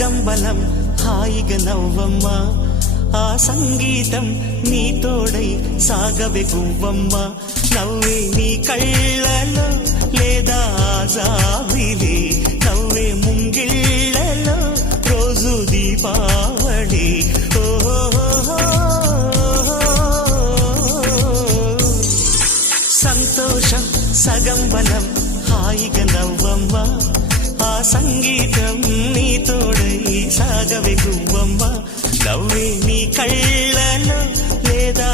సగం బలం హాయిగా నవ్వమ్మా ఆ సంగీతం నీ తోడై సాగవే గువ్వమ్మ నవ్వే నీ కళ్ళలో లేదా జాబిలి నవ్వే ముంగిళ్ళలో రోజు దీపావళి సంతోషం సగం బలం హాయిగా నవ్వమ్మ ఆ సంగీతం నీ తోడై సాగవే గువ్వమ్మ నవ్వే నీ కళ్ళలో లేదా